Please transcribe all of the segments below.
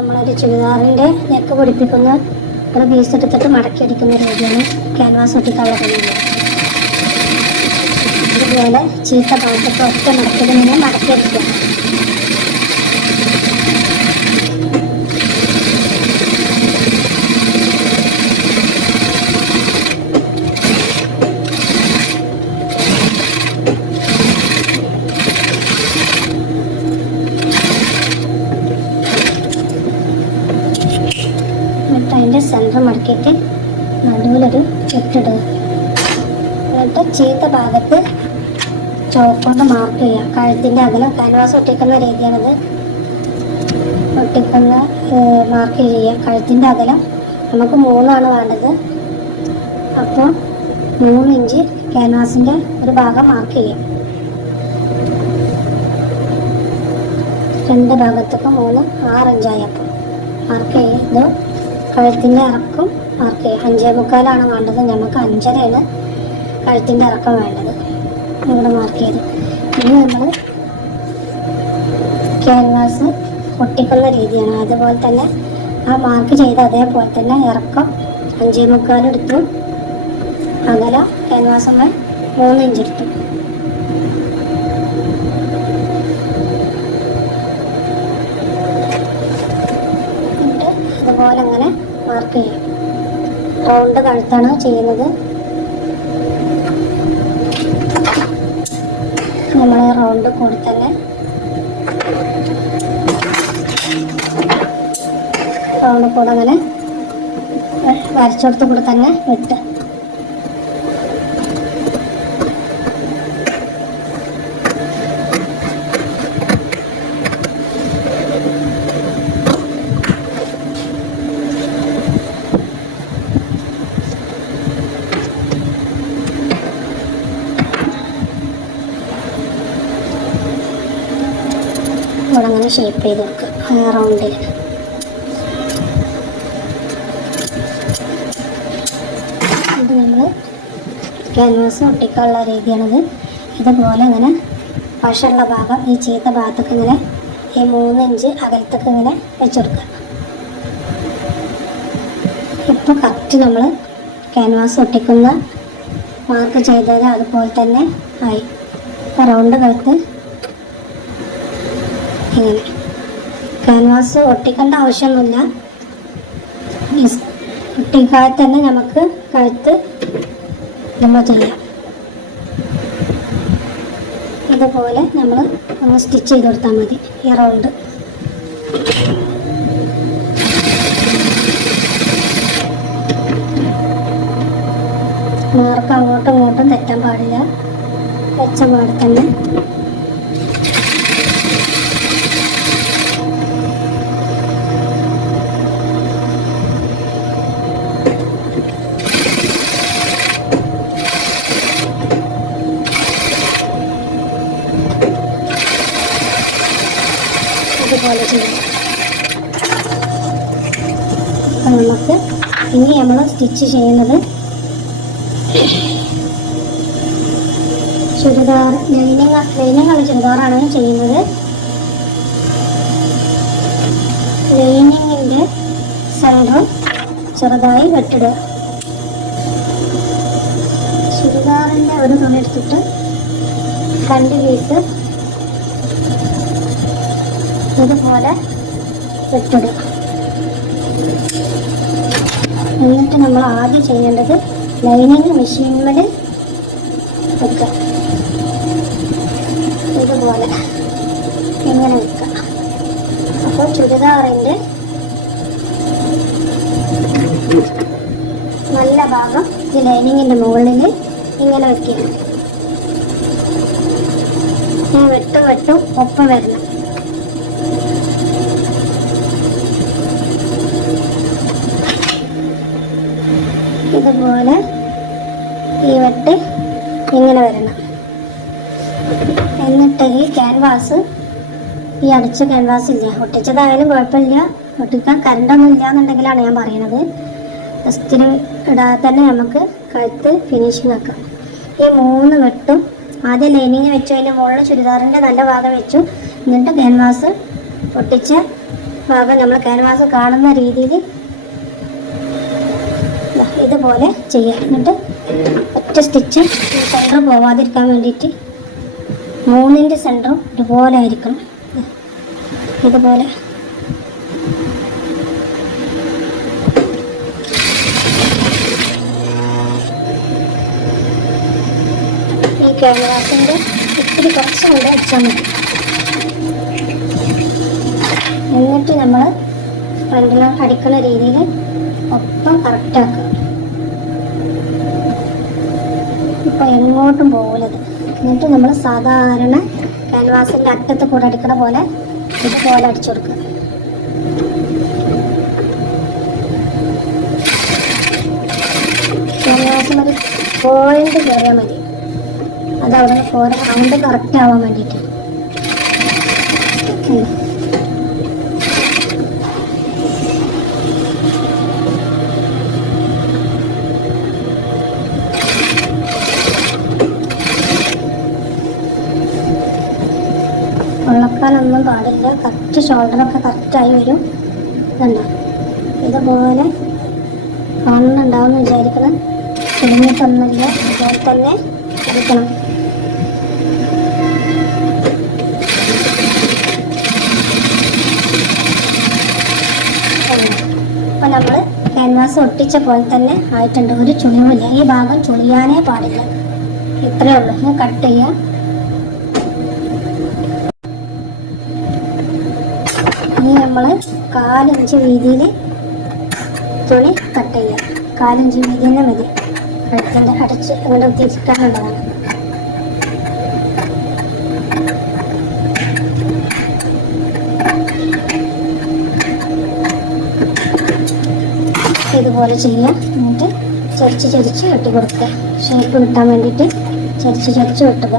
നമ്മളൊരു ചുരിദാറിൻ്റെ നെക്ക് പിടിപ്പിക്കുന്ന ഒരു പീസ് എടുത്തിട്ട് മടക്കി അടിക്കുന്ന രീതിയാണ് ക്യാൻവാസ് ഒട്ടിക്കാനുള്ള പണിയുള്ളത്. ഇതുപോലെ ചീത്ത ഭാഗത്തൊക്കെ ഒറ്റ മടക്കിങ്ങനെ മടക്കി അടിക്കുക. അതിൻ്റെ സെൻറ്റർ മടക്കിയിട്ട് നടുവിലൊരു ചുറ്റിടുക. എന്നിട്ട് ചീത്ത ഭാഗത്ത് ചോക്ക് കൊണ്ട് മാർക്ക് ചെയ്യുക. കഴുത്തിൻ്റെ അകലം ക്യാൻവാസ് ഒട്ടിക്കുന്ന രീതിയാണിത്. ഒട്ടിക്കുന്ന മാർക്ക് ചെയ്യുക. കഴുത്തിൻ്റെ അകലം നമുക്ക് 3 വേണ്ടത്. അപ്പോൾ 3 ഇഞ്ച് ക്യാൻവാസിൻ്റെ ഒരു ഭാഗം മാർക്ക് ചെയ്യാം. 2 ഭാഗത്തൊക്കെ 3 6 ഇഞ്ചായി. അപ്പോൾ മാർക്ക് ചെയ്ത് കഴുത്തിൻ്റെ ഇറക്കം മാർക്ക് ചെയ്യുക. 5.25 വേണ്ടത്. നമുക്ക് 5.5 കഴുത്തിൻ്റെ ഇറക്കം വേണ്ടത്. ഇവിടെ മാർക്ക് ചെയ്ത് ഇനി നമ്മൾ ക്യാൻവാസ് ഒട്ടിക്കുന്ന രീതിയാണ്. അതുപോലെ തന്നെ ആ മാർക്ക് ചെയ്ത അതേപോലെ തന്നെ ഇറക്കം 5.25 എടുത്തു. അകലം ക്യാൻവാസുമ്മ 3 ഇഞ്ച് എടുത്തു. അതുപോലെ അങ്ങനെ മാർക്ക് ചെയ്യും. റൗണ്ട് കഴുത്താണ് ചെയ്യുന്നത്. നമ്മൾ റൗണ്ട് കൂടി തന്നെ റൗണ്ട് കൂടെ അങ്ങനെ വരച്ചെടുത്ത് കൂടെ തന്നെ വിട്ട് ഇവിടെ അങ്ങനെ ഷേപ്പ് ചെയ്ത് കൊടുക്കുക റൗണ്ടിൽ. ഇത് നമ്മൾ ക്യാൻവാസ് ഒട്ടിക്കാനുള്ള രീതിയാണിത്. ഇതുപോലെ ഇങ്ങനെ വശമുള്ള ഭാഗം ഈ ചീത്ത ഭാഗത്തൊക്കെ ഇങ്ങനെ ഈ 3 ഇഞ്ച് അകലത്തൊക്കെ ഇങ്ങനെ വെച്ചെടുക്കുക. ഇപ്പോൾ കറക്റ്റ് നമ്മൾ ക്യാൻവാസ് ഒട്ടിക്കുന്ന മാർക്ക് ചെയ്തത് അതുപോലെ തന്നെ ആയി. ഇപ്പോൾ റൗണ്ട് കഴുത്ത് ഇങ്ങനെ. ക്യാൻവാസ് ഒട്ടിക്കേണ്ട ആവശ്യമൊന്നുമില്ല. ഒട്ടിക്കാതെ തന്നെ നമുക്ക് കഴുത്ത് നമ്മൾ ചെയ്യാം. ഇതുപോലെ നമ്മൾ ഒന്ന് സ്റ്റിച്ച് ചെയ്ത് കൊടുത്താൽ മതി. ഈ റൗണ്ട് മാർക്ക് അങ്ങോട്ടും ഇങ്ങോട്ടും തെറ്റാൻ പാടില്ല. വെച്ച പാട് തന്നെ ഇതുപോലെ ചെയ്യാം. അപ്പം നമുക്ക് ഇനി നമ്മൾ സ്റ്റിച്ച് ചെയ്യുന്നത് ചുരിദാർ ലൈനിങ്ങുള്ള ചുരിദാറാണ് ചെയ്യുന്നത്. ലൈനിങ്ങിൻ്റെ സെൻറ്റർ ചെറുതായി വെട്ടിടുക. ചുരിദാറിൻ്റെ ഒരു തുണി എടുത്തിട്ട് 2 പീസ് ഇതുപോലെ വെട്ടിടുക. എന്നിട്ട് നമ്മൾ ആദ്യം ചെയ്യേണ്ടത് ലൈനിങ് മെഷീനിൽ വെക്കുക. ഇതുപോലെ ഇങ്ങനെ വെക്കുക. അപ്പോൾ ചുരിദാറിൻ്റെ നല്ല ഭാഗം ഈ ലൈനിങ്ങിൻ്റെ മുകളിൽ ഇങ്ങനെ വെക്കുക. ഈ വെട്ടും ഒപ്പം വരണം. ഇതുപോലെ ഈ വെട്ട് ഇങ്ങനെ വരണം. എന്നിട്ട് ഈ ക്യാൻവാസ് ഈ അടിച്ച ക്യാൻവാസ് ഇല്ല, ഒട്ടിച്ചതായാലും കുഴപ്പമില്ല, ഒട്ടിക്കാൻ കറണ്ടൊന്നും ഇല്ല എന്നുണ്ടെങ്കിലാണ് ഞാൻ പറയണത്. ഫസ്റ്റിൽ ഇടാതെ തന്നെ നമുക്ക് കഴുത്ത് ഫിനിഷിങ് ആക്കാം. ഈ 3 വെട്ടും ആദ്യം ലൈനിങ് വെച്ചു, അതിൻ്റെ മുകളിൽ ചുരിദാറിൻ്റെ നല്ല ഭാഗം വെച്ചു, എന്നിട്ട് ക്യാൻവാസ് ഒട്ടിച്ച ഭാഗം നമ്മൾ ക്യാൻവാസ് കാണുന്ന രീതിയിൽ ഇതുപോലെ ചെയ്യാം. എന്നിട്ട് ഒറ്റ സ്റ്റിച്ച് സെൻറ്റർ പോവാതിരിക്കാൻ വേണ്ടിയിട്ട് 3ൻ്റെ സെൻറ്ററും ഇതുപോലെ ആയിരിക്കണം. ഇതുപോലെ ഈ ക്യാൻവാസിൻ്റെ ഇത്തിരി കുറച്ച് കൊണ്ട് വെച്ചാൽ മതി. എന്നിട്ട് നമ്മൾ ഫ്രണ്ടിൽ അടിക്കുന്ന രീതിയിൽ ഒപ്പം കറക്റ്റാക്കുക. ഇപ്പോൾ എങ്ങോട്ടും പോകരുത്. എന്നിട്ട് നമ്മൾ സാധാരണ ക്യാൻവാസിൻ്റെ അറ്റത്ത് കൂടെ അടിക്കണ പോലെ ഇതുപോലെ അടിച്ചു കൊടുക്കുക. ക്യാൻവാസിനൊരു പോയിന്റ് കയറിയാൽ മതി. അത് അവിടെ പോരാ, റൗണ്ട് കറക്റ്റ് ആവാൻ വേണ്ടിയിട്ട്. കൊള്ളക്കാനൊന്നും പാടില്ല. കറക്റ്റ് ഷോൾഡറൊക്കെ കറക്റ്റായി വരും. ഇതുണ്ടോ, ഇതുപോലെ കാണുന്നുണ്ടാവും എന്ന് വിചാരിക്കണം. ചുരുങ്ങിയിട്ടൊന്നുമില്ല, ഇതുപോലെ തന്നെ അടിക്കണം. അപ്പോൾ നമ്മൾ ക്യാൻവാസ് ഒട്ടിച്ച പോലെ തന്നെ ആയിട്ടുണ്ട്. ഒരു ചുളിവില്ല. ഈ ഭാഗം ചുളിയാനേ പാടില്ല. ഇത്രയേ ഉള്ളൂ. ഞാൻ കട്ട് ചെയ്യാം. ഇനി നമ്മൾ 4 ഇഞ്ച് വീതിയിൽ തുണി കട്ട് ചെയ്യാം. 4 ഇഞ്ച് വീതി തന്നെ മതി. കഴുത്തിൻ്റെ അടച്ച് ഇവിടെ തിരിക്കാനുള്ളതാണ്. ഇതുപോലെ ചെയ്യാം. എന്നിട്ട് ചരിച്ച് വെട്ടി കൊടുക്കുക. ഷേപ്പ് കിട്ടാൻ വേണ്ടിയിട്ട് ചരിച്ച് വെട്ടുക.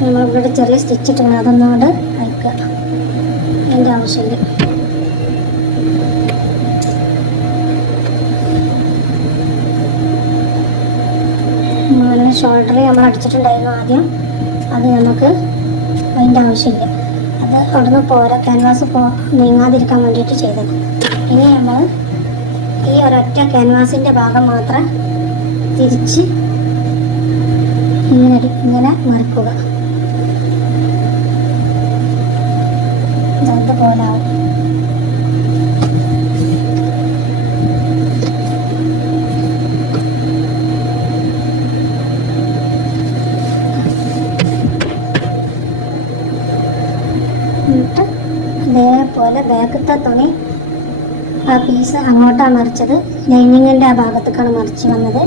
നമ്മളിവിടെ ചെറിയ സ്റ്റിച്ച് ഇട്ടാണ്, അതൊന്നുകൊണ്ട് അയക്കുക. അതിൻ്റെ ആവശ്യമില്ല. ഷോൾഡർ നമ്മൾ അടിച്ചിട്ടുണ്ടായിരുന്നു ആദ്യം. അത് നമുക്ക് അതിൻ്റെ ആവശ്യമില്ല. അത് അവിടുന്ന് പോരാ, ക്യാൻവാസ് നീങ്ങാതിരിക്കാൻ വേണ്ടിയിട്ട് ചെയ്തത്. ഇനി നമ്മൾ ഈ ഒരൊറ്റ ക്യാൻവാസിൻ്റെ ഭാഗം മാത്രം തിരിച്ച് ഇങ്ങനെ മറിക്കുക. ഇതുപോലെ ആവും. എന്നിട്ട് ഇതേപോലെ ബാക്കത്തെ തുണി ആ പീസ് അങ്ങോട്ടാണ് മറിച്ചത്. ലൈനിങ്ങിൻ്റെ ആ ഭാഗത്തേക്കാണ് മറിച്ച് വന്നത്.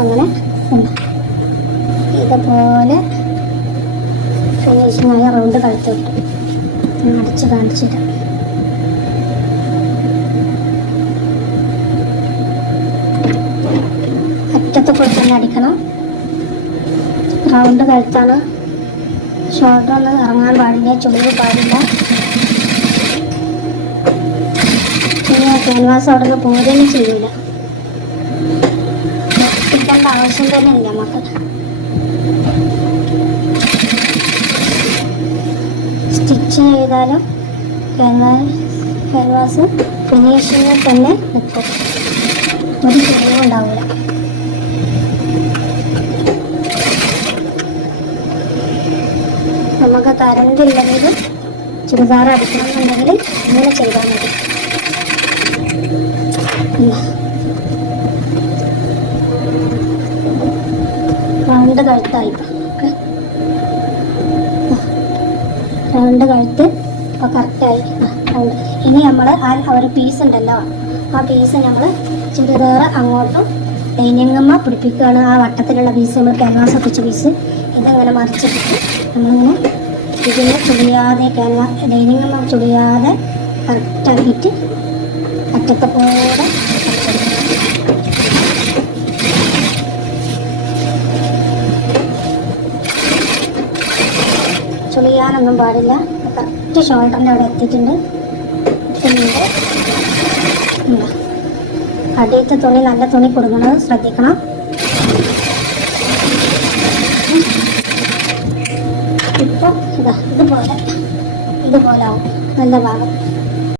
അങ്ങനെ ഇതുപോലെ ഫിനിഷിങ്ങായ റൗണ്ട് കഴുത്തിട്ട് അടിച്ച് കാണിച്ചിട്ട് അറ്റത്ത് കൂടെ തന്നെ അടിക്കണം. റൗണ്ട് കഴുത്താണ്. ഷോൾഡർ ഒന്നും ഇറങ്ങാൻ പാടില്ല, ചുളിവ് പാടില്ല. ഇനി ആ ക്യാൻവാസ് അവിടെ നിന്ന് പോരുകയും ചെയ്യില്ല. കിട്ടേണ്ട ആവശ്യം തന്നെ ഇല്ല നമുക്ക്. സ്റ്റിച്ച് ചെയ്താലും ക്യാൻവാസ് ഫിനിഷിങ്ങിൽ തന്നെ നിൽക്കും. ഒരു ചുളിവും ഉണ്ടാവില്ല. നമുക്ക് കറണ്ട് ഇല്ലെങ്കിൽ ചുരിദാർ അടിക്കണമെന്നുണ്ടെങ്കിൽ ഇങ്ങനെ ചെയ്താൽ മതി. റൗണ്ട് കഴുത്തായി. റൗണ്ട് കഴുത്ത് ഇപ്പോൾ കറക്റ്റായി. റൗണ്ട്. ഇനി നമ്മൾ ആ ഒരു പീസ് ഉണ്ടല്ലോ, ആ പീസ് നമ്മൾ ചുരിദാർ അങ്ങോട്ടും ലൈനിങ്ങമ്മ പിടിപ്പിക്കുകയാണ്. ആ വട്ടത്തിലുള്ള പീസ് നമ്മൾ ക്യാൻവാസ് ഒട്ടിച്ച പീസ് ഇതങ്ങനെ മറിച്ചിട്ട് നമ്മളിങ്ങനെ ഇതിനെ ചുളിയാതെ ലൈനിങ്ങമ്മ ചുളിയാതെ കറക്റ്റാക്കിയിട്ട് അറ്റത്തെ പോലെ ചുളിയാനൊന്നും പാടില്ല. കറക്റ്റ് ഷോൾഡറിൻ്റെ അവിടെ എത്തിയിട്ടുണ്ട്. അടിയത്തെ തുണി നല്ല തുണി കൊടുക്കുന്നത് ശ്രദ്ധിക്കണം. അപ്പോൾ ഇതുപോലെ ആവും നല്ല ഭാഗം.